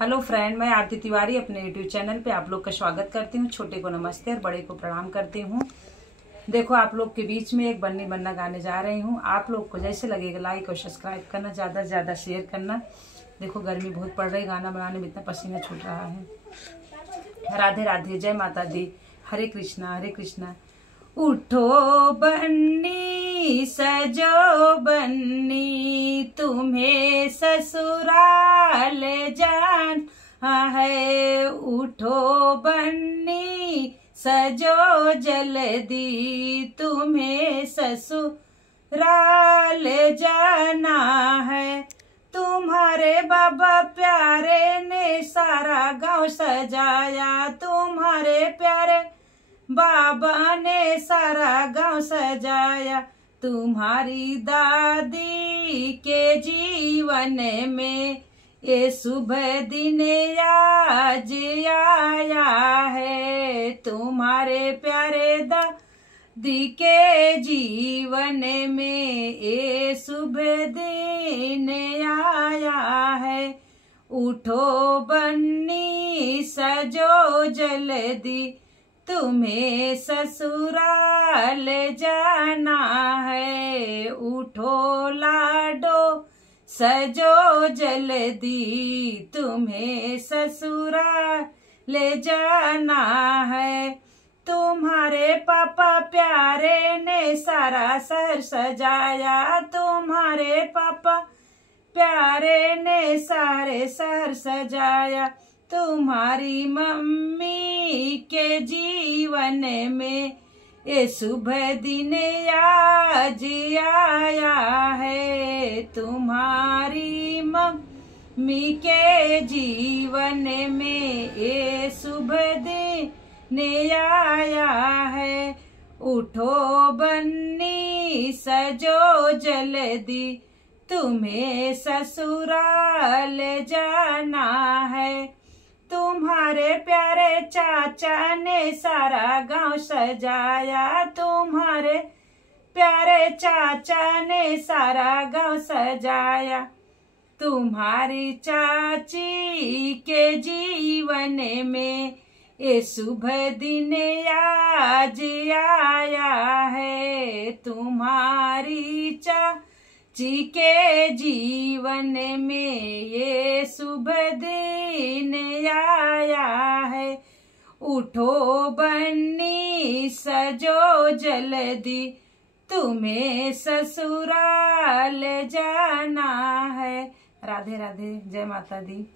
Hello friend, मैं आरती तिवारी अपने YouTube channel पे आप लोग का स्वागत करती हूँ। छोटे को नमस्ते और बड़े को प्रणाम करती हूँ। देखो, आप लोग के बीच में एक बन्नी बन्ना गाने जा रही हूँ। आप लोग को जैसे लगेगा लाइक और सब्सक्राइब करना, ज़्यादा से ज़्यादा शेयर करना। देखो, गर्मी बहुत पड़ रही, गाना बनाने में इतना पसीना छूट रहा है। राधे राधे, जय माता दी, हरे कृष्णा हरे कृष्णा। उठो बन्नी सजो बन्नी, तुम्हें ससुराल जाना है। उठो बन्नी सजो जल्दी, तुम्हें ससुराल जाना है। तुम्हारे बाबा प्यारे ने सारा गांव सजाया, तुम्हारे प्यारे बाबा ने सारा गांव सजाया। तुम्हारी दादी के जीवन में ये शुभ दिन आज आया है। तुम्हारे प्यारे दादी के जीवन में ये शुभ दिन आया है। उठो बन्नी सजो जल्दी, तुम्हें ससुराल जाना है। उठो लाडो सजो जल्दी, तुम्हें ससुराल जाना है। तुम्हारे पापा प्यारे ने सारा शहर सजाया, तुम्हारे पापा प्यारे ने सारे शहर सजाया। तुम्हारी मम्मी के जीवन में ये शुभ दिन आज आया है। तुम्हारी मम्मी के जीवन में ये शुभ दिन आया है। उठो बन्नी सजो जल्दी, तुम्हें ससुराल जाना है। तुम्हारे प्यारे चाचा ने सारा गांव सजाया, तुम्हारे प्यारे चाचा ने सारा गांव सजाया। तुम्हारी चाची के जीवन में ये शुभ दिन आज आया है। तुम्हारी चाची के जीवन में ये शुभ दिन आया है। उठो बन्नी सजो जल्दी, तुम्हें ससुराल जाना है। राधे राधे, जय माता दी।